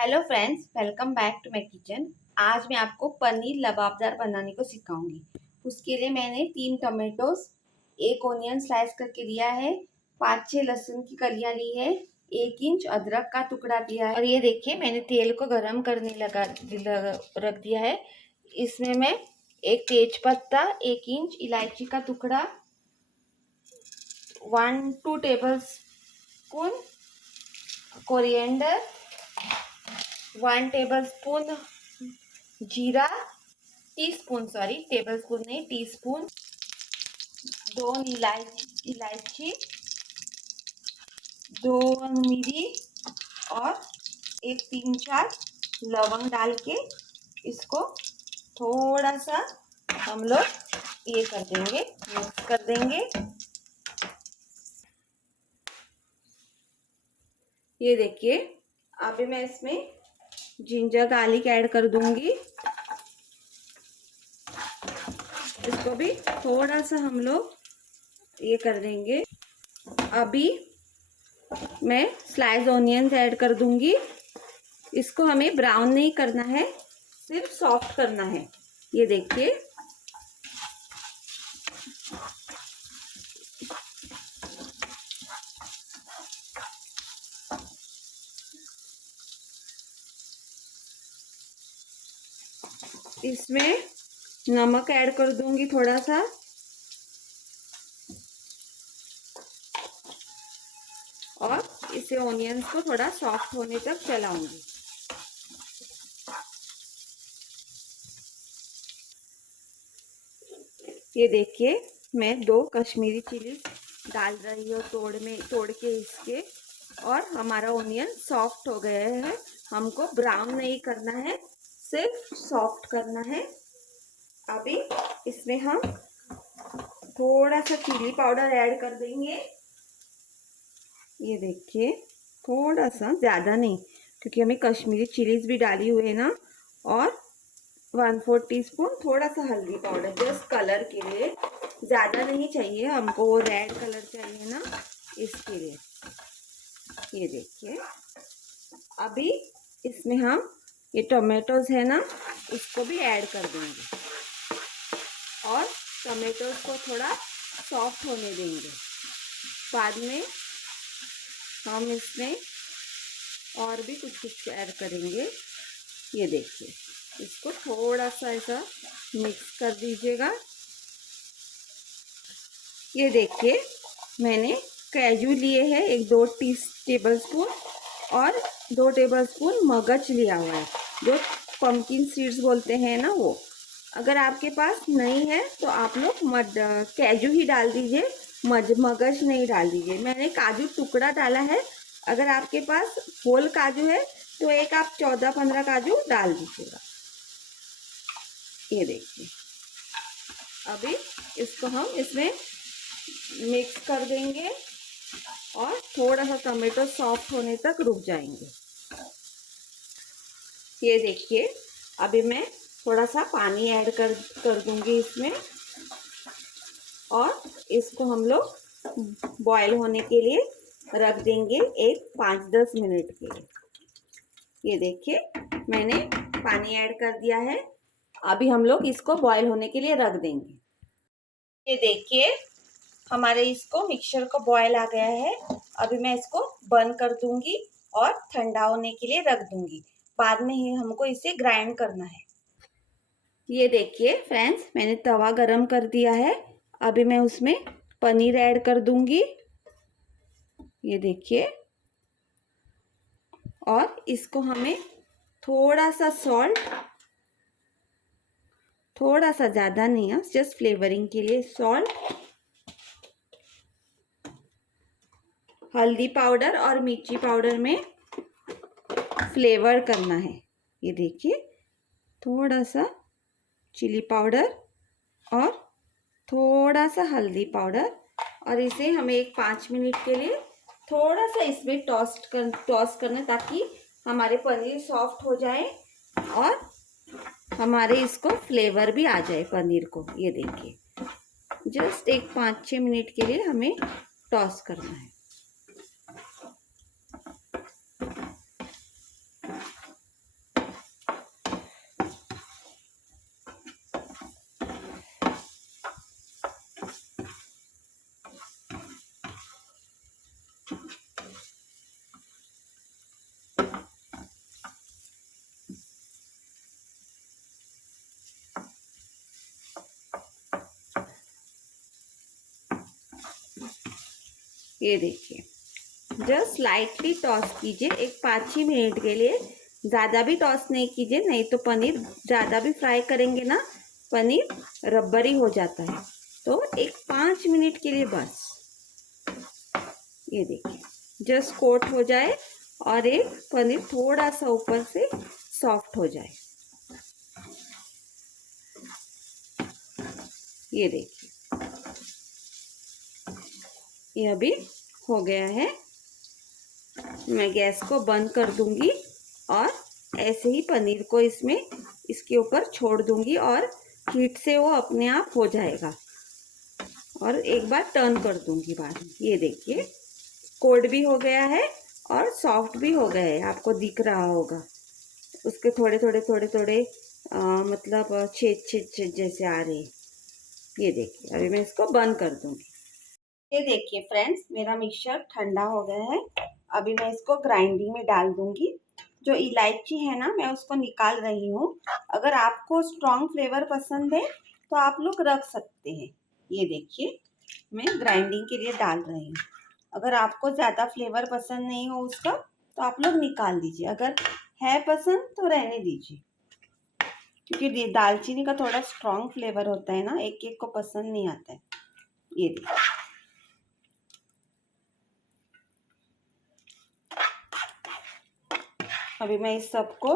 Hello friends, welcome back to my kitchen. आज मैं आपको पनीर लबाबदार बनाने को सिखाऊंगी। उसके लिए मैंने 3 टमाटोस, 1 ओनियन स्लाइस करके लिया है, 5-6 लहसुन की कलियां ली है, 1 इंच अदरक का टुकड़ा दिया है। और ये देखिए, मैंने तेल को गरम करने रख दिया है। इसमें मैं 1 तेज पत्ता, 1 इंच इलायची का टुकड़ा, 1-2 table spoon coriander, 1 table spoon जीरा, टेबल स्पून नहीं, टीस्पून, 2 इलायची, 2 मिरी और एक 3-4 लवंग डाल के इसको थोड़ा सा हम लोग ये कर देंगे, मिक्स कर देंगे। ये देखिए, अभी मैं इसमें जिंजर गार्लिक ऐड कर दूंगी। इसको भी थोड़ा सा हम लोग ये कर देंगे। अभी मैं स्लाइस ऑनियंस ऐड कर दूंगी। इसको हमें ब्राउन नहीं करना है, सिर्फ सॉफ्ट करना है। ये देखिए, इसमें नमक ऐड कर दूंगी थोड़ा सा, और इसे ऑनियंस को थोड़ा सॉफ्ट होने तक चलाऊंगी। ये देखिए, मैं 2 कश्मीरी चिली डाल रही हूँ तोड़ के इसके। और हमारा ऑनियन सॉफ्ट हो गया है। हमको ब्राउन नहीं करना है, सिर्फ सॉफ्ट करना है। अभी इसमें हम थोड़ा सा चिली पाउडर ऐड कर देंगे। ये देखिए, थोड़ा सा, ज़्यादा नहीं, क्योंकि हमें कश्मीरी चिलीज भी डाली हुई है ना। और 1/4 टीस्पून थोड़ा सा हल्दी पाउडर, जस्ट कलर के लिए, ज़्यादा नहीं चाहिए हमको, वो रेड कलर चाहिए ना, इसके लिए। ये देखिए, अभी इसमें हम ये टोमेटोज है ना, इसको भी ऐड कर देंगे और टोमेटोज को थोड़ा सॉफ्ट होने देंगे। बाद में हम इसमें और भी कुछ ऐड करेंगे। ये देखिए, इसको थोड़ा सा ऐसा मिक्स कर दीजिएगा। ये देखिए, मैंने काजू लिए हैं 1-2 टेबल स्पून और 2 टेबल स्पून मगज लिया हुआ है, जो पंपकिन सीड्स बोलते हैं ना, वो। अगर आपके पास नहीं है तो आप लोग काजू ही डाल दीजिए, मगज नहीं डाल दीजिए। मैंने काजू टुकड़ा डाला है। अगर आपके पास होल काजू है तो एक आप 14-15 काजू डाल दीजिएगा। ये देखिए, अभी इसको हम इसमें मिक्स कर देंगे और थोड़ा सा टमाटो सॉफ्ट होने तक रुक जाएंगे। ये देखिए, अभी मैं थोड़ा सा पानी ऐड कर दूंगी इसमें, और इसको हम लोग बॉईल होने के लिए रख देंगे एक 5-10 मिनट के लिए। ये देखिए, मैंने पानी ऐड कर दिया है। अभी हम लोग इसको बॉईल होने के लिए रख देंगे। ये देखिए, हमारे इसको मिक्सचर को बॉयल आ गया है। अभी मैं इसको बंद कर दूंगी और ठंडा होने के लिए रख दूंगी। बाद में ही हमको इसे ग्राइंड करना है। ये देखिए फ्रेंड्स, मैंने तवा गरम कर दिया है। अभी मैं उसमें पनीर ऐड कर दूंगी। ये देखिए, और इसको हमें थोड़ा सा सॉल्ट, थोड़ा सा, ज़्यादा नहीं है, जस्ट फ्लेवरिंग के लिए सॉल्ट, हल्दी पाउडर और मिर्ची पाउडर में फ्लेवर करना है। ये देखिए, थोड़ा सा चिली पाउडर और थोड़ा सा हल्दी पाउडर, और इसे हमें एक 5 मिनट के लिए थोड़ा सा इसमें टॉस करना, ताकि हमारे पनीर सॉफ्ट हो जाए और हमारे इसको फ्लेवर भी आ जाए पनीर को। ये देखिए, जस्ट एक 5-6 मिनट के लिए हमें टॉस करना है। ये देखिए, जस्ट लाइटली टॉस कीजिए एक 5-6 मिनट के लिए। ज़्यादा भी टॉस नहीं कीजिए, नहीं तो पनीर ज़्यादा भी फ्राई करेंगे ना, पनीर रबरी हो जाता है। तो एक 5 मिनट के लिए बस। ये देखिए, जस्ट कोट हो जाए और एक पनीर थोड़ा सा ऊपर से सॉफ्ट हो जाए। ये देखिए, ये अभी हो गया है। मैं गैस को बंद कर दूंगी और ऐसे ही पनीर को इसके ऊपर छोड़ दूंगी और हीट से वो अपने आप हो जाएगा। और एक बार टर्न कर दूंगी बाद में। ये देखिए, कोल्ड भी हो गया है और सॉफ्ट भी हो गया है, आपको दिख रहा होगा। उसके थोड़े थोड़े थोड़े थोड़े मतलब छेद छेद छेद जैसे आ रहे हैं। ये देखिए, अभी मैं इसको बंद कर दूंगी। ये देखिए फ्रेंड्स, मेरा मिक्सचर ठंडा हो गया है। अभी मैं इसको ग्राइंडिंग में डाल दूंगी। जो इलायची है ना, मैं उसको निकाल रही हूँ। अगर आपको स्ट्रॉन्ग फ्लेवर पसंद है तो आप लोग रख सकते हैं। ये देखिए, मैं ग्राइंडिंग के लिए डाल रही हूँ। अगर आपको ज़्यादा फ्लेवर पसंद नहीं हो उसका तो आप लोग निकाल दीजिए। अगर है पसंद तो रहने दीजिए, क्योंकि दालचीनी का थोड़ा स्ट्रॉन्ग फ्लेवर होता है ना, एक एक को पसंद नहीं आता है। ये देखिए, अभी मैं इस सबको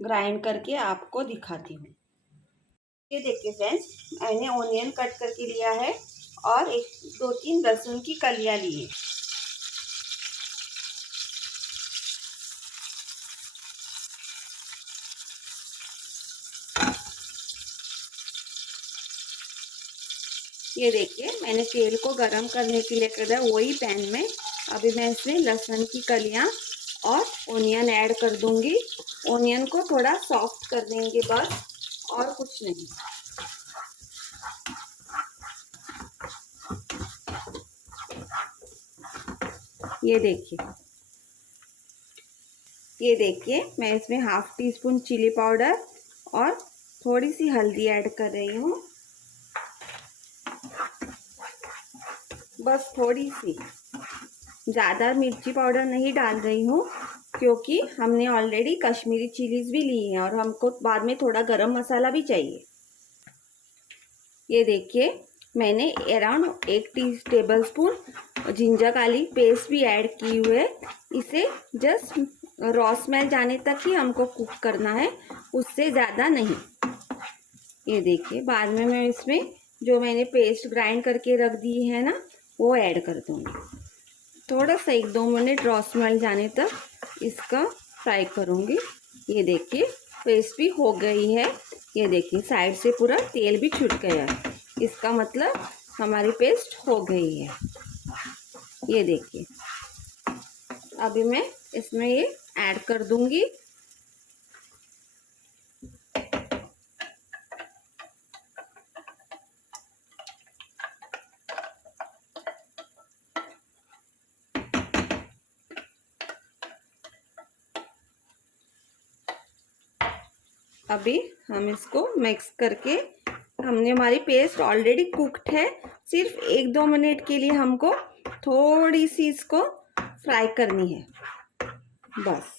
ग्राइंड करके आपको दिखाती हूँ। ये देखिए फ्रेंड्स, मैंने ओनियन कट करके लिया है और 1-2-3 लहसुन की कलियाँ ली है। ये देखिए, मैंने तेल को गरम करने के लिए कर दिया वही पैन में। अभी मैं इसमें लहसुन की कलियां और ओनियन ऐड कर दूंगी। ओनियन को थोड़ा सॉफ्ट कर देंगे बस, और कुछ नहीं। ये देखिए, ये देखिए, मैं इसमें 1/2 टीस्पून चिली पाउडर और थोड़ी सी हल्दी ऐड कर रही हूँ, बस थोड़ी सी। ज़्यादा मिर्ची पाउडर नहीं डाल रही हूँ, क्योंकि हमने ऑलरेडी कश्मीरी चिलीज भी ली हैं और हमको बाद में थोड़ा गरम मसाला भी चाहिए। ये देखिए, मैंने around 1 table spoon ginger garlic paste भी ऐड की हुई है। इसे जस्ट रॉ स्मेल जाने तक ही हमको कुक करना है, उससे ज़्यादा नहीं। ये देखिए, बाद में मैं इसमें जो मैंने पेस्ट ग्राइंड करके रख दी है ना, वो ऐड कर दूँगी। थोड़ा सा 1-2 मिनट रॉ स्मेल जाने तक इसका फ्राई करूँगी। ये देखिए, पेस्ट भी हो गई है। ये देखिए, साइड से पूरा तेल भी छूट गया है, इसका मतलब हमारी पेस्ट हो गई है। ये देखिए, अभी मैं इसमें ये ऐड कर दूंगी। अभी हम इसको मिक्स करके, हमारी पेस्ट ऑलरेडी कुक्ड है, सिर्फ 1-2 मिनट के लिए हमको थोड़ी सी इसको फ्राई करनी है बस।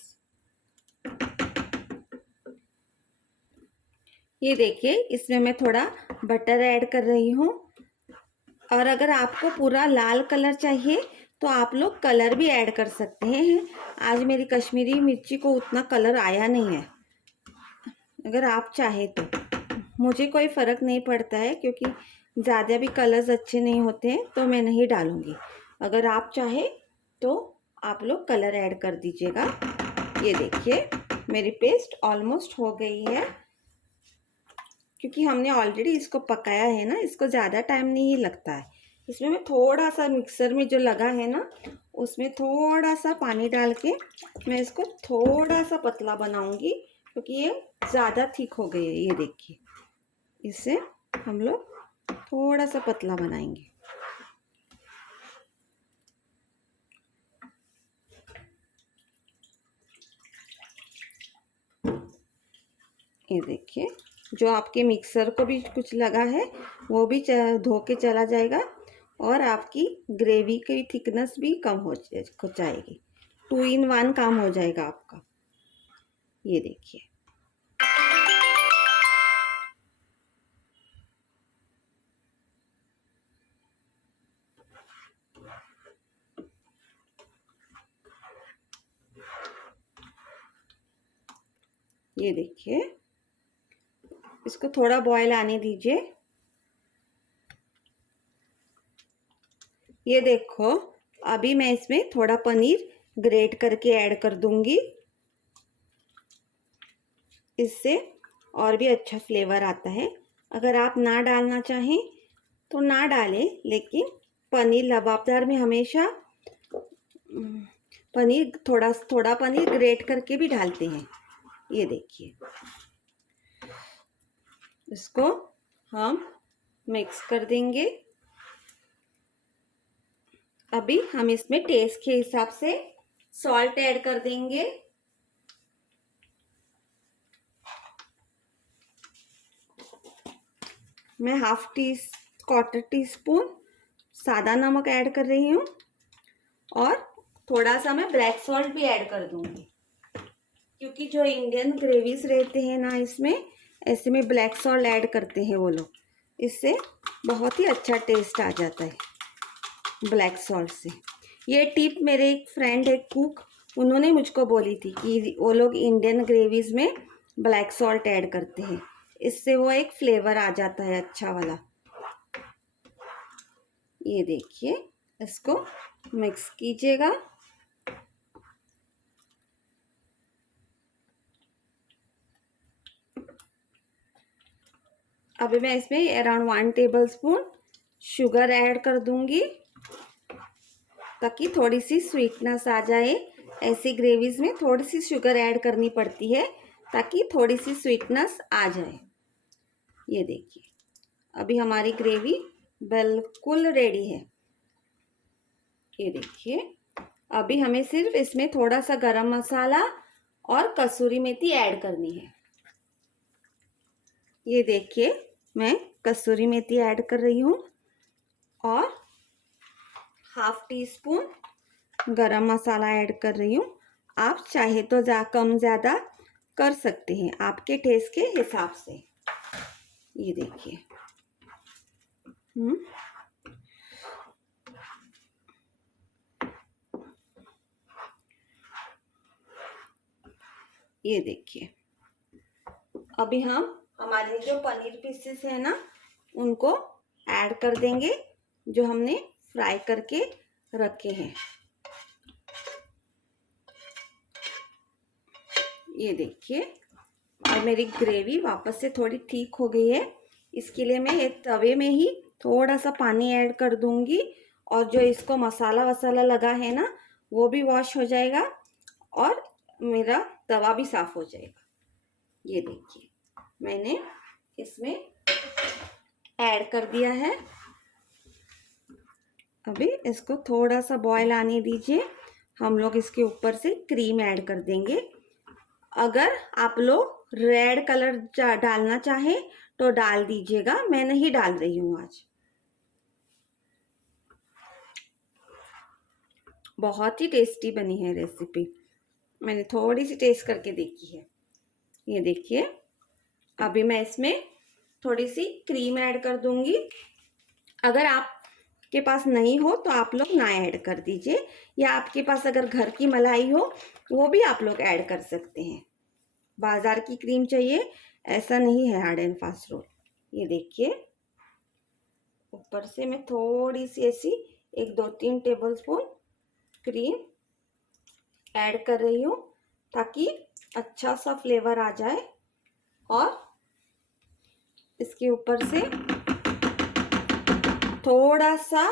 ये देखिए, इसमें मैं थोड़ा बटर ऐड कर रही हूँ। और अगर आपको पूरा लाल कलर चाहिए तो आप लोग कलर भी ऐड कर सकते हैं। आज मेरी कश्मीरी मिर्ची को उतना कलर आया नहीं है। अगर आप चाहे तो, मुझे कोई फ़र्क नहीं पड़ता है, क्योंकि ज़्यादा भी कलर्स अच्छे नहीं होते हैं तो मैं नहीं डालूँगी। अगर आप चाहे तो आप लोग कलर ऐड कर दीजिएगा। ये देखिए, मेरी पेस्ट ऑलमोस्ट हो गई है, क्योंकि हमने ऑलरेडी इसको पकाया है ना, इसको ज़्यादा टाइम नहीं लगता है। इसमें मैं थोड़ा सा मिक्सर में जो लगा है ना, उसमें थोड़ा सा पानी डाल के मैं इसको थोड़ा सा पतला बनाऊंगी, क्योंकि ये ज़्यादा थिक हो गई है। ये देखिए, इससे हम लोग थोड़ा सा पतला बनाएंगे। ये देखिए, जो आपके मिक्सर को भी कुछ लगा है वो भी धो के चला जाएगा और आपकी ग्रेवी की थिकनेस भी कम हो जाएगी। 2 in 1 काम हो जाएगा आपका। ये देखिए, ये देखिए, इसको थोड़ा बॉयल आने दीजिए। ये देखो, अभी मैं इसमें थोड़ा पनीर ग्रेट करके ऐड कर दूंगी। इससे और भी अच्छा फ्लेवर आता है। अगर आप ना डालना चाहें तो ना डालें, लेकिन पनीर लबाबदार में हमेशा पनीर थोड़ा थोड़ा पनीर ग्रेट करके भी डालते हैं। ये देखिए, इसको हम मिक्स कर देंगे। अभी हम इसमें टेस्ट के हिसाब से सॉल्ट ऐड कर देंगे। मैं क्वार्टर टी स्पून सादा नमक ऐड कर रही हूँ और थोड़ा सा मैं ब्लैक सॉल्ट भी ऐड कर दूंगी, क्योंकि जो इंडियन ग्रेवीज रहते हैं ना, इसमें ऐसे में ब्लैक सॉल्ट ऐड करते हैं वो लोग। इससे बहुत ही अच्छा टेस्ट आ जाता है ब्लैक सॉल्ट से। ये टिप मेरे एक फ्रेंड, एक कुक, उन्होंने मुझको बोली थी कि वो लोग इंडियन ग्रेवीज में ब्लैक सॉल्ट ऐड करते हैं। इससे वो एक फ्लेवर आ जाता है अच्छा वाला। ये देखिए, इसको मिक्स कीजिएगा। अभी मैं इसमें around 1 table spoon sugar add कर दूंगी, ताकि थोड़ी सी स्वीटनेस आ जाए। ऐसी ग्रेवीज में थोड़ी सी शुगर ऐड करनी पड़ती है ताकि थोड़ी सी स्वीटनेस आ जाए। ये देखिए, अभी हमारी ग्रेवी बिल्कुल रेडी है। ये देखिए, अभी हमें सिर्फ इसमें थोड़ा सा गरम मसाला और कसूरी मेथी ऐड करनी है। ये देखिए, मैं कसूरी मेथी ऐड कर रही हूँ और ½ टी स्पून गरम मसाला ऐड कर रही हूँ। आप चाहे तो कम ज़्यादा कर सकते हैं आपके टेस्ट के हिसाब से। ये देखिए, ये देखिए, अभी हम हमारे जो पनीर पीसेस है ना, उनको ऐड कर देंगे, जो हमने फ्राई करके रखे हैं। ये देखिए, और मेरी ग्रेवी वापस से थोड़ी ठीक हो गई है। इसके लिए मैं एक तवे में ही थोड़ा सा पानी ऐड कर दूंगी और जो इसको मसाला वसाला लगा है ना, वो भी वॉश हो जाएगा और मेरा तवा भी साफ हो जाएगा। ये देखिए, मैंने इसमें ऐड कर दिया है। अभी इसको थोड़ा सा बॉयल आने दीजिए। हम लोग इसके ऊपर से क्रीम ऐड कर देंगे। अगर आप लोग रेड कलर डालना चाहें तो डाल दीजिएगा, मैं नहीं डाल रही हूँ आज। बहुत ही टेस्टी बनी है रेसिपी, मैंने थोड़ी सी टेस्ट करके देखी है। ये देखिए, अभी मैं इसमें थोड़ी सी क्रीम ऐड कर दूंगी। अगर आपके पास नहीं हो तो आप लोग ना ऐड कर दीजिए, या आपके पास अगर घर की मलाई हो वो भी आप लोग ऐड कर सकते हैं। बाजार की क्रीम चाहिए ऐसा नहीं है हार्ड एंड फास्ट रूल। ये देखिए, ऊपर से मैं थोड़ी सी ऐसी 1-2-3 टेबल स्पून क्रीम ऐड कर रही हूँ, ताकि अच्छा सा फ्लेवर आ जाए। और इसके ऊपर से थोड़ा सा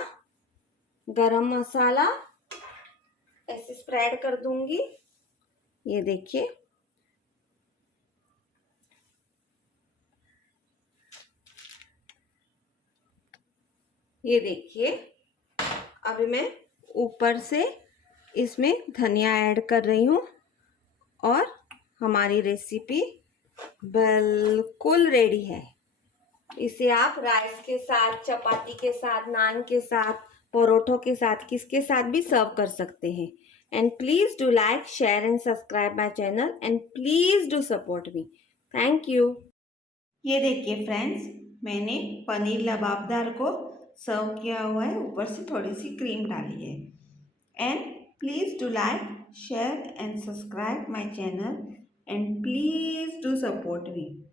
गरम मसाला ऐसे स्प्रेड कर दूंगी। ये देखिए, ये देखिए, अभी मैं ऊपर से इसमें धनिया ऐड कर रही हूँ और हमारी रेसिपी बिल्कुल रेडी है। इसे आप राइस के साथ, चपाती के साथ, नान के साथ, परोठों के साथ, किसके साथ भी सर्व कर सकते हैं। And please do like, share and subscribe my channel and please do support me. Thank you. ये देखिए फ्रेंड्स, मैंने पनीर लबाबदार को सर्व किया हुआ है, ऊपर से थोड़ी सी क्रीम डाली है। And please do like, share and subscribe my channel and please do support me.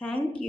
Thank you.